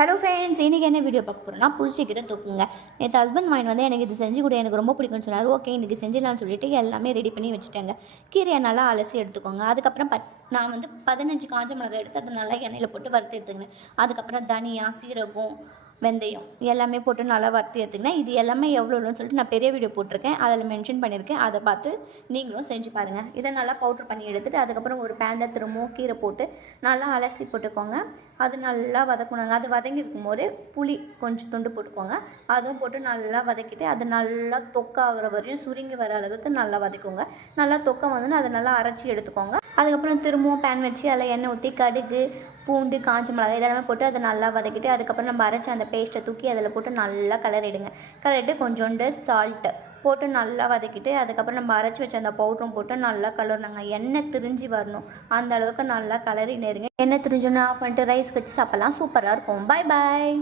Hello friends, இன்றைக்கி என்ன video பார்க்க போகிறோம்னா புளிச்சக்கீரை தொக்குங்க. நேற்று ஹஸ்பண்ட் வாங்கி வந்து எனக்கு இது செஞ்சு கூட எனக்கு ரொம்ப பிடிக்கும்னு சொன்னார். ஓகே, இன்றைக்கி செஞ்சிடலாம்னு சொல்லிட்டு எல்லாமே ரெடி பண்ணி வச்சுட்டேங்க. கீரையை நல்லா அலசி எடுத்துக்கோங்க. அதுக்கப்புறம் நான் வந்து 15 காஞ்ச மிளகாய் எடுத்து அதை நல்லா எண்ணெயில் போட்டு வறுத்து எடுத்துக்கினேன். அதுக்கப்புறம் தனியா, சீரகம், வெந்தயம் எல்லாமே போட்டு நல்லா வறுத்து எடுத்துக்கினேன். இது எல்லாமே எவ்வளோன்னு சொல்லிட்டு நான் பெரிய வீடியோ போட்டிருக்கேன், அதில் மென்ஷன் பண்ணியிருக்கேன். அதை பார்த்து நீங்களும் செஞ்சு பாருங்கள். இதை நல்லா பவுட்ரு பண்ணி எடுத்துகிட்டு அதுக்கப்புறம் ஒரு பேனில் திரும்பவும் கீரை போட்டு நல்லா அலசி போட்டுக்கோங்க. அது நல்லா வதக்கணுங்க. அது வதங்கி இருக்கும்போது புளி கொஞ்சம் துண்டு போட்டுக்கோங்க. அதுவும் போட்டு நல்லா வதக்கிட்டு அது நல்லா தொக்காகிற வரையும் சுருங்கி வர அளவுக்கு நல்லா வதக்குங்க. நல்லா தொக்கை வந்து அதை நல்லா அரைச்சி எடுத்துக்கோங்க. அதுக்கப்புறம் திரும்பவும் பேன் வச்சு அதில் எண்ணெய் ஊற்றி கடுகு, பூண்டு, காஞ்ச மிளகாய் இதெல்லாமே போட்டு அதை நல்லா வதக்கிட்டு அதுக்கப்புறம் நம்ம அரைச்சி அந்த பேஸ்ட்டை தூக்கி அதில் போட்டு நல்லா கலரிடுங்க. கலரிட்டு கொஞ்சோண்டு சால்ட்டு போட்டு நல்லா வதக்கிட்டு அதுக்கப்புறம் நம்ம அரைச்சி வச்ச அந்த பவுடரும் போட்டு நல்லா கலரணுங்க. எண்ணெய் திரிஞ்சு வரணும், அந்த அளவுக்கு நல்லா கலரி நேருங்க. எண்ணெய் திரிஞ்சோன்னு ஆஃப் பண்ணிட்டு ரைஸ் வச்சு சாப்பிட்லாம். சூப்பராக இருக்கும். பாய் பாய்.